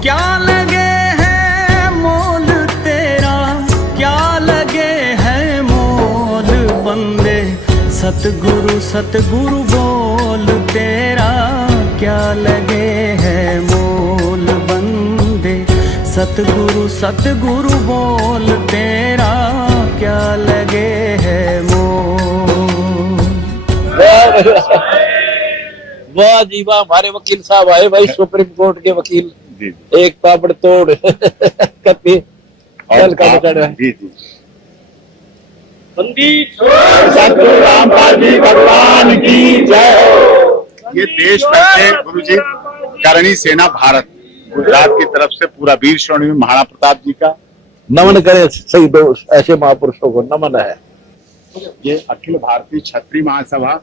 क्या लगे है मोल तेरा, क्या लगे है मोल बंदे, सतगुरु सतगुरु बोल तेरा, क्या लगे है मोल बंदे, सतगुरु सतगुरु बोल तेरा, क्या लगे है मोल। वाह जी वाह, हमारे वकील साहब आए भाई, सुप्रीम कोर्ट के वकील जी। एक ताबड़ तोड़ कपी कल का बचा जी जी। सतगुरु रामपाल जी भगवान की जय हो। ये देश भर से गुरु जी करणी सेना भारत गुजरात की तरफ से पूरा वीर श्रेणी महाराणा प्रताप जी का नमन करे शहीदों, ऐसे महापुरुषों को नमन है। ये अखिल भारतीय क्षत्रिय महासभा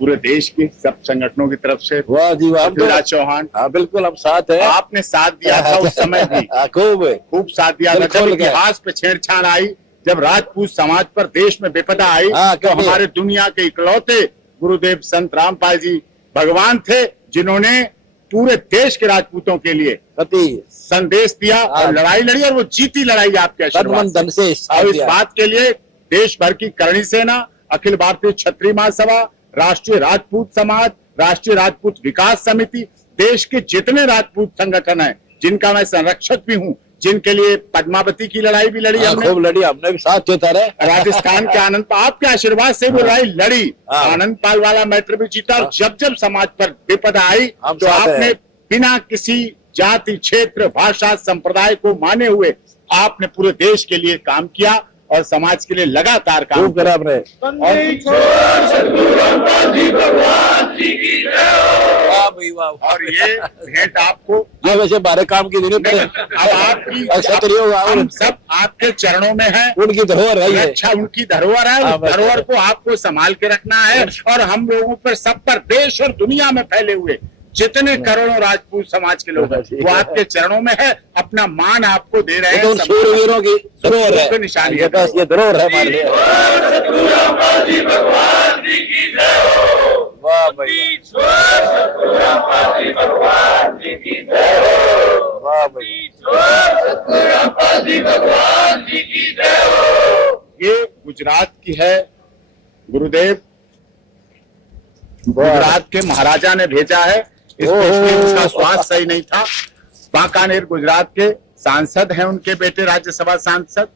पूरे देश के सब संगठनों की तरफ से। वाह जी वाह, पृथ्वीराज चौहान, हाँ बिल्कुल हम साथ हैं। आपने साथ दिया था उस समय भी, खूब साथ दिया था जब इतिहास पे छेड़छाड़ आई, जब राजपूत समाज पर देश में विपदा आई, तो हमारे दुनिया के इकलौते गुरुदेव संत रामपाल जी भगवान थे जिन्होंने पूरे देश के राजपूतों के लिए संदेश दिया और लड़ाई लड़ी, और वो जीती लड़ाई आपके आशीर्वाद से। और इस बात के लिए देश भर की करणी सेना, अखिल भारतीय क्षत्रिय महासभा, राष्ट्रीय राजपूत समाज, राष्ट्रीय राजपूत विकास समिति, देश के जितने राजपूत संगठन हैं जिनका मैं संरक्षक भी हूं, जिनके लिए पद्मावती की लड़ाई भी लड़ी हमने, खूब लड़ी हमने भी, साथ देता रहे। राजस्थान के आनंद, आपके आशीर्वाद से वो लड़ाई लड़ी, आनंद पाल वाला मैटर भी जीता। और जब जब समाज पर विपदा आई तो आपने बिना किसी जाति, क्षेत्र, भाषा, संप्रदाय को माने हुए आपने पूरे देश के लिए काम किया और समाज के लिए लगातार काम करा आपने। और ये भेंट आपको वैसे बारे काम की जरूरत है, अब आपकी हम सब आपके चरणों में है, उनकी धरोहर है, अच्छा उनकी धरोहर है, उस धरोहर को आपको संभाल के रखना है। और हम लोगों पर, सब पर, देश और दुनिया में फैले हुए जितने करोड़ों राजपूत समाज के लोग हैं वो आपके चरणों में है, अपना मान आपको दे रहे हैं। सूरवीरों की धरोहर है, निशानी है, बस ये धरोहर है हमारे लिए। वाह भाई, वाह भाई, ये गुजरात की है गुरुदेव, गुजरात के महाराजा ने भेजा है। इसका स्वास्थ्य सही नहीं था। बांकानेर गुजरात के सांसद हैं, उनके बेटे राज्यसभा सांसद,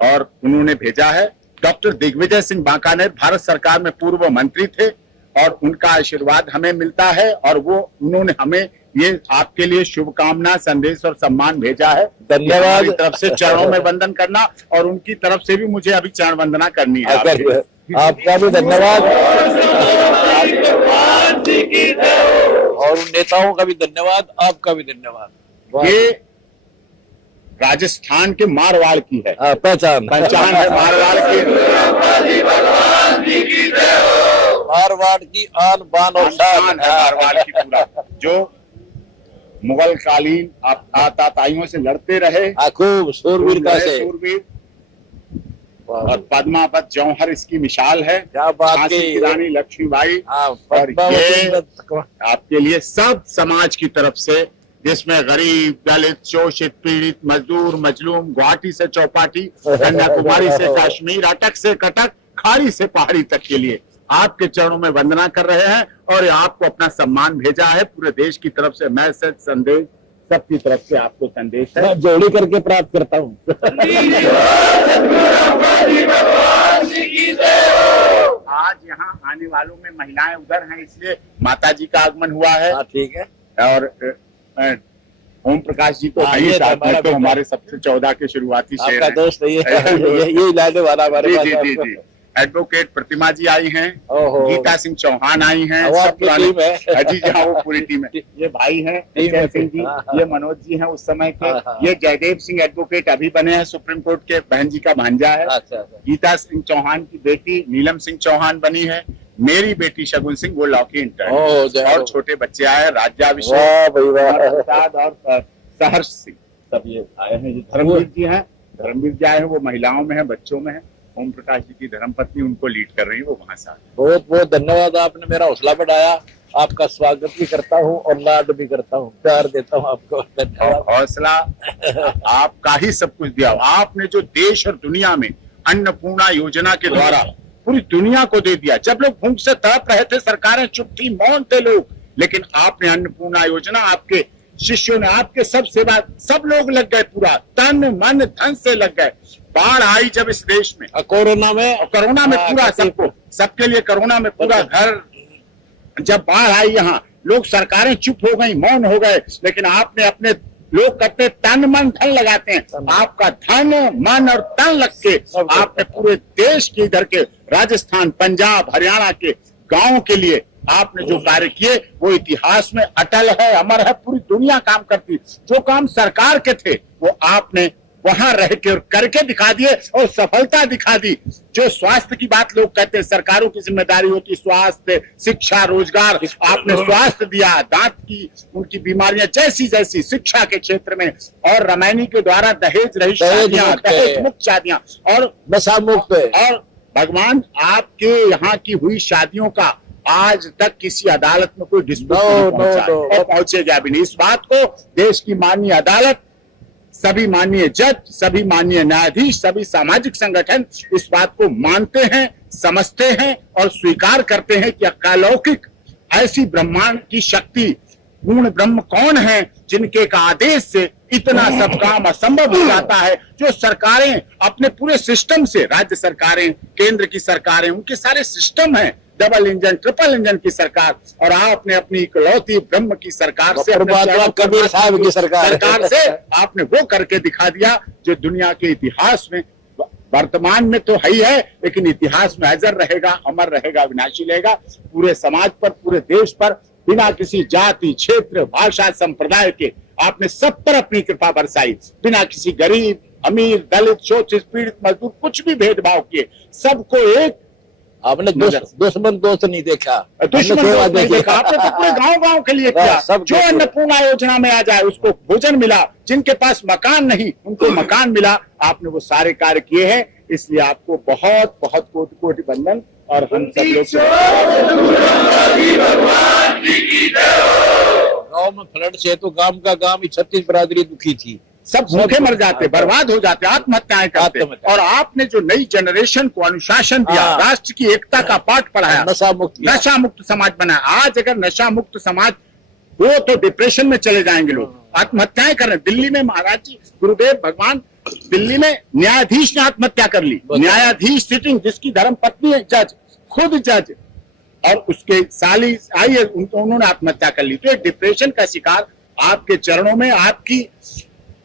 और उन्होंने भेजा है। डॉक्टर दिग्विजय सिंह बांकानेर भारत सरकार में पूर्व मंत्री थे और उनका आशीर्वाद हमें मिलता है, और वो उन्होंने हमें ये आपके लिए शुभकामना संदेश और सम्मान भेजा है। धन्यवाद। तरफ से चरणों में वंदन करना, और उनकी तरफ से भी मुझे अभी चरण वंदना करनी है। आपका भी धन्यवाद और उन नेताओं का भी धन्यवाद, आपका भी धन्यवाद। ये राजस्थान के मारवाड़ की है पहचान है, मारवाड़ की, मारवाड़ की आन बान और शान है मारवाड़ की पूरा, जो मुगल कालीन ताताइयों से लड़ते रहे, खूब सूरवीर का सूरवीर, और पद्मावत जौहर इसकी मिसाल है। क्या बात की रानी लक्ष्मीबाई। और ये आपके लिए सब समाज की तरफ से, जिसमें गरीब, दलित, शोषित, पीड़ित, मजदूर, मजलूम, गुवाहाटी से चौपाटी, कन्याकुमारी से कश्मीर, अटक से कटक, खाड़ी से पहाड़ी तक के लिए आपके चरणों में वंदना कर रहे हैं, और आपको अपना सम्मान भेजा है पूरे देश की तरफ से। मैसेज, संदेश सबकी तरफ से आपको संदेश है, मैं जोड़ी करके प्राप्त करता हूँ। आज यहाँ आने वालों में महिलाएं उधर हैं, इसलिए माता जी का आगमन हुआ है। ठीक है। और ओम प्रकाश जी तो हमारे सबसे 14 के शुरुआती शेर हैं। दोस्त ये लाने वाला हमारे पास। जी। एडवोकेट प्रतिमा जी आई हैं, गीता सिंह चौहान आई हैं, जी हाँ वो पूरी टीम है। ये भाई हैं सिंह जी, ये मनोज जी हैं उस समय के, ये जयदेव सिंह एडवोकेट अभी बने हैं सुप्रीम कोर्ट के, बहन जी का भांजा है। गीता सिंह चौहान की बेटी नीलम सिंह चौहान बनी है, मेरी बेटी शगुन सिंह वो लॉ की इंटर्न, और छोटे बच्चे आए राज्याभिषेक प्रसाद और सहर्ष सिंह, सब ये आए हैं। धर्मवीर जी हैं, धर्मवीर जी आए हैं, वो महिलाओं में है, बच्चों में है। ओम प्रकाश जी की धर्मपत्नी उनको लीड कर रही है, वो वहां से। बहुत बहुत धन्यवाद, आपने मेरा हौसला बढ़ाया। आपका स्वागत भी करता हूँ और लाड भी करता हूँ, प्यार देता हूँ आपको। धन्यवाद। हौसला आपका ही सब कुछ दिया। आपने जो देश और दुनिया में अन्नपूर्णा योजना के द्वारा पूरी दुनिया को दे दिया। जब लोग भूख से तड़प रहे थे, सरकारें चुप थी, मौन थे लोग, लेकिन आपने अन्नपूर्णा योजना, आपके शिष्यों ने, आपके सब सेवा, सब लोग लग गए, पूरा तन मन धन से लग गए। बाढ़ आई जब इस देश में, कोरोना में, पूरा सबको, सबके लिए कोरोना में पूरा घर, जब बाढ़ आई यहाँ, लोग, सरकारें चुप हो गई, मौन हो गए, लेकिन आपने अपने, लोग कहते हैं तन मन धन लगाते हैं, आपका धन मन और तन लग के आपने पूरे देश के, इधर के राजस्थान, पंजाब, हरियाणा के गांवों के लिए आपने जो कार्य किए वो इतिहास में अटल है, अमर है। पूरी दुनिया काम करती, जो काम सरकार के थे वो आपने वहां रह के और करके दिखा दिए और सफलता दिखा दी। जो स्वास्थ्य की बात लोग कहते हैं सरकारों की जिम्मेदारी होती, स्वास्थ्य, शिक्षा, रोजगार, आपने स्वास्थ्य दिया, दांत की उनकी बीमारियां जैसी जैसी, शिक्षा के क्षेत्र में, और रामायणी के द्वारा दहेज रहित शादियां, दहेज मुक्त शादियां और नशा मुक्त, और भगवान आपके यहाँ की हुई शादियों का आज तक किसी अदालत में कोई डिस्प्यूट नहीं पहुंचा और पहुंचेगा भी नहीं। इस बात को देश की माननीय अदालत, सभी माननीय जज, सभी माननीय न्यायाधीश, सभी सामाजिक संगठन इस बात को मानते हैं, समझते हैं और स्वीकार करते हैं कि अलौकिक ऐसी ब्रह्मांड की शक्ति, पूर्ण ब्रह्म कौन है जिनके का आदेश से इतना सब काम असंभव हो जाता है। जो सरकारें अपने पूरे सिस्टम से, राज्य सरकारें, केंद्र की सरकारें, उनके सारे सिस्टम है, डबल इंजन, ट्रिपल इंजन की सरकार, और आपने अपनी इकलौती ब्रह्म की सरकार से, कबीर साहब की सरकार से आपने वो करके दिखा दिया जो दुनिया के इतिहास में, वर्तमान में तो है ही है, लेकिन इतिहास में अजर रहेगा, अमर रहेगा, विनाशी रहेगा। पूरे समाज पर, पूरे देश पर, बिना किसी जाति, क्षेत्र, भाषा, संप्रदाय के आपने सब पर अपनी कृपा बरसाई, बिना किसी गरीब, अमीर, दलित, शोषित, पीड़ित, मजदूर, कुछ भी भेदभाव किए, सबको एक, आपने दुश्मन दोस्त नहीं देखा, दुश्मन दोस्त नहीं देखा। आपने तो पूरे गांव के लिए किया। जो अन्नपूर्णा योजना में आ जाए उसको भोजन मिला, जिनके पास मकान नहीं उनको मकान मिला, आपने वो सारे कार्य किए हैं। इसलिए आपको बहुत बहुत कोटि कोटि वंदन। और हम सब लोग गांव में फ्लड से तो गांव का गांव ही 36 बरादरी दुखी थी, सब भूखे मर जाते, बर्बाद हो जाते, आत्महत्याएं करते। और आपने जो नई जनरेशन को अनुशासन दिया, राष्ट्र की एकता का पाठ पढ़ाया, नशा मुक्त समाज बनाया। आज अगर नशा मुक्त समाज हो तो डिप्रेशन में चले जाएंगे लोग, आत्महत्याएं कर रहे हैं। दिल्ली में महाराज जी, गुरुदेव भगवान, दिल्ली में न्यायाधीश ने आत्महत्या कर ली। न्यायाधीश सिटिंग, जिसकी धर्म पत्नी है जज, खुद जज, और उसके साली आई है, उन्होंने आत्महत्या कर ली। तो एक डिप्रेशन का शिकार आपके चरणों में, आपकी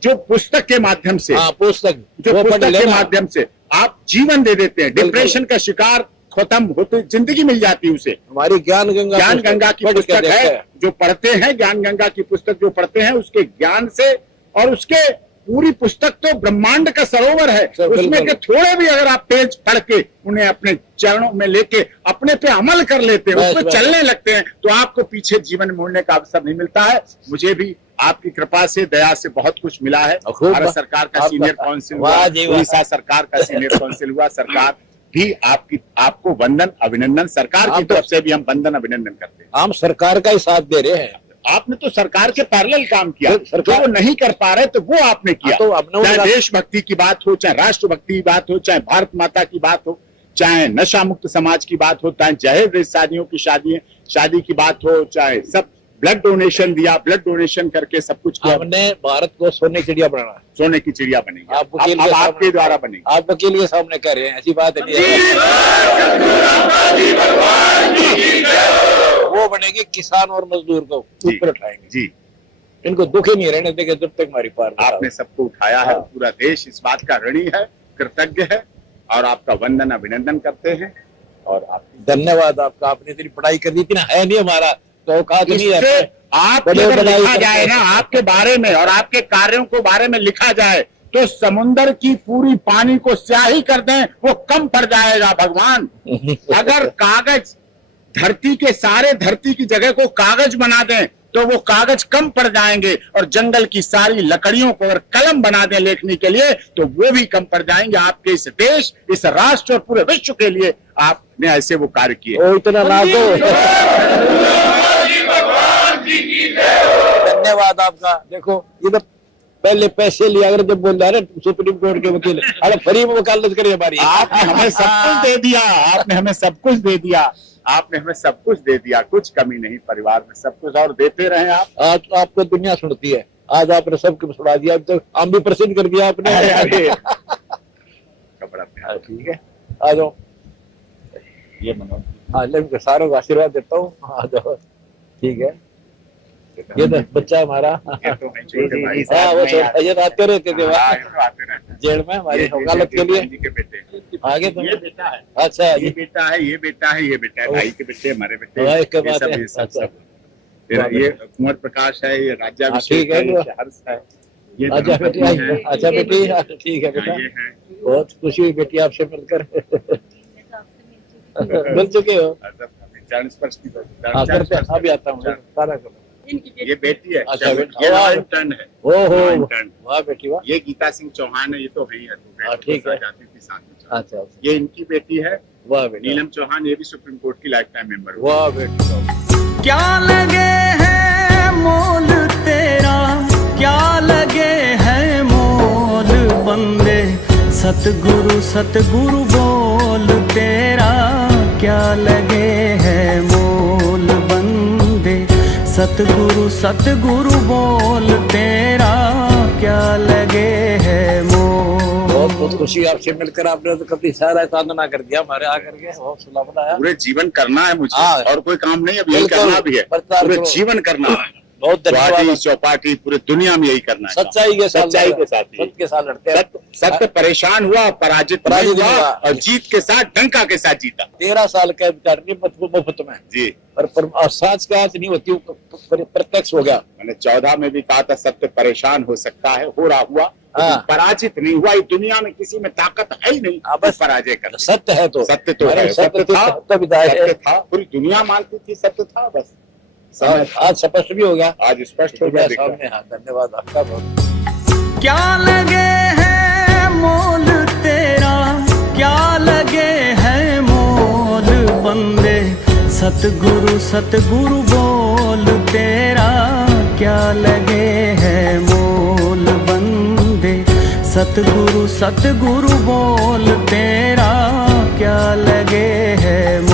जो पुस्तक के माध्यम से, पुस्तक के माध्यम से आप जीवन दे देते हैं। डिप्रेशन का शिकार खत्म होते, जिंदगी मिल जाती है उसे। हमारी ज्ञान गंगा की पुस्तक है, जो पढ़ते हैं, ज्ञान गंगा की पुस्तक जो पढ़ते हैं, उसके ज्ञान से, और उसके पूरी पुस्तक तो ब्रह्मांड का सरोवर है, उसमें के थोड़े भी अगर आप पेज पढ़ के उन्हें अपने चरणों में लेके अपने पे अमल कर लेते हैं, उसमें चलने लगते हैं, तो आपको पीछे जीवन मोड़ने का अवसर नहीं मिलता है। मुझे भी आपकी कृपा से, दया से बहुत कुछ मिला है। भारत सरकार का सीनियर काउंसिल हुआ, उड़ीसा सरकार का सीनियर काउंसिल हुआ, सरकार भी आपको वंदन अभिनंदन, सरकार की तरफ से भी हम वंदन अभिनंदन करते हैं। हम सरकार का ही साथ दे रहे हैं। आपने तो सरकार के पैरेलल काम किया, जो वो नहीं कर पा रहे तो वो आपने किया। चाहे देशभक्ति की बात हो, चाहे राष्ट्रभक्ति की बात हो, चाहे भारत माता की बात हो, चाहे नशा मुक्त समाज की बात हो, चाहे जहेज शादियों की शादी की बात हो, चाहे सब ब्लड डोनेशन दिया, ब्लड डोनेशन करके सब कुछ किया। हमने भारत को सोने की चिड़िया बनाना, सोने की चिड़िया बनेगी, अब आपके द्वारा बनेगी। आप वकील के सामने कह रहे हैं, ऐसी बात है। वो बनेगी किसान और मजदूर को ऊपर उठाएंगे जी, इनको दुखी नहीं रहने देंगे जब तक हमारी पार। आपने सबको उठाया है, पूरा देश इस बात का ऋणी है, कृतज्ञ है, और आपका वंदन अभिनंदन करते हैं। और धन्यवाद आपका, आपने इतनी पढ़ाई कर दी, इतना है नहीं हमारा तो औकात नहीं है। आप लिखा जाए ना आपके बारे में और आपके कार्यों को बारे में लिखा जाए तो समुन्दर की पूरी पानी को स्याही कर दें, वो कम पड़ जाएगा भगवान। अगर कागज धरती के सारे, धरती की जगह को कागज बना दें तो वो कागज कम पड़ जाएंगे, और जंगल की सारी लकड़ियों को अगर कलम बना दें लेखनी के लिए तो वो भी कम पड़ जाएंगे। आपके इस देश, इस राष्ट्र और पूरे विश्व के लिए आपने ऐसे वो कार्य किए। इतना ना दो। धन्यवाद आपका। देखो ये तो पहले पैसे लिया अगर जब बोल रहा है सुप्रीम कोर्ट के वकील, अरे फ्री में वकालत करिए हमारी। आपने हमें सब कुछ दे दिया, आपने हमें सब कुछ दे दिया, आपने हमें सब कुछ दे दिया, कुछ कमी नहीं, परिवार में सब कुछ और देते रहे आप। आज तो आपको दुनिया सुनती है, आज आपने सबको सुना दिया, अब तो हम भी प्रसिद्ध कर दिया आपने। कपड़ा पहन। ठीक है, आ जाओ। ये मनोज हाँ, मैं सारों को आशीर्वाद देता हूँ, आ जाओ। ठीक है, ये तो बच्चा हमारा। ये तो है छोटे भाई हाँ, वो साहब, ये आते रहते थे हाँ, ये तो आते रहते हैं। जेल में हमारी ये वकालत के लिए। के बेटे आगे तो ये बेटा है, अच्छा, ये बेटा है, ये बेटा है, ये बेटा है, भाई के बेटे, हमारे बेटे, हाँ, एक के ये बाद सब है। ये सब अच्छा। सब। फिर ये कुंवर प्रकाश है, ये राज्याभिषेक ठीक है, है, ये हर्ष है, ये अच्छा बेटी, धर्मपत्नी है, अच्छा बेटी, ठीक है बेटा, हाँ, ये है। बहुत खुशी हुई बेटी आपसे मिलकर। मिल चुके हो? चरण स्पर्श की हाँ, करते हैं, अभी आता हूँ, सारा करो। ये बेटी है, अच्छा, बेटी। ये वाह। टर्न है, ओहो, टर्न। वाह बेटी वाह। ये गीता सिंह चौहान है, ये तो है ही हाँ, एडवोकेट, ठीक है। जाती थी साथ में। अच्छा अच्छा, ये इनकी बेटी है वाह बेटी, नीलम चौहान, ये भी सुप्रीम कोर्ट की लाइफ टाइम मेंबर है। वाह बेटी, क्या लगे है मोल तेरा, क्या लगे है मोल बंदे, सतगुरु सतगुरु बोल तेरा, क्या लगे है मोल बंदे, सतगुरु सतगुरु बोल तेरा, क्या लगे है मोल। बहुत बहुत खुशी आपसे मिलकर, आपने तो कभी सारा साधना कर दिया हमारे आकर के, बहुत सुना बनाया। पूरे जीवन करना है मुझे, हाँ। और कोई काम नहीं, अब यही बिल्कुल, करना भी है, प्रचार पूरे करो। जीवन करना है, बहुत धन्यवाद। चौपाटी चौपाटी पूरे दुनिया में यही करना है, सच्चाई के साथ, सच्चाई के साथ ही। सत्य के साथ लड़ते हैं। सत्य परेशान हुआ, पराजित नहीं पराजित हुआ, हुआ। और जीत के साथ डंका के साथ जीता। 13 साल कैद काटनी मुफ्त में, जी, और सांच का नहीं होती, प्रत्यक्ष हो गया। मैंने 14 में भी कहा था सत्य परेशान हो सकता है, हो रहा हुआ, हाँ। लेकिन पराजित नहीं हुआ। इस दुनिया में किसी में ताकत है ही नहीं हाँ, बस पराजय कर। सत्य है तो, सत्य तो अरे है, सत्य था, तब विदाई है। सत्य था, पूरी दुनिया मानती थी सत्य था, बस समय था। आज स्पष्ट भी हो गया, आज स्पष्ट हो गया, दिख रहा है। सामने। हाँ, धन्यवाद आपका बहुत। क्या लगे है मोल तेरा, क्या लगे है मोल बंदे, सतगुरु सतगुरु बोल तेरा, क्या लगे है मोल बंदे, सतगुरु सतगुरु बोल तेरा, क्या लगे है मोल।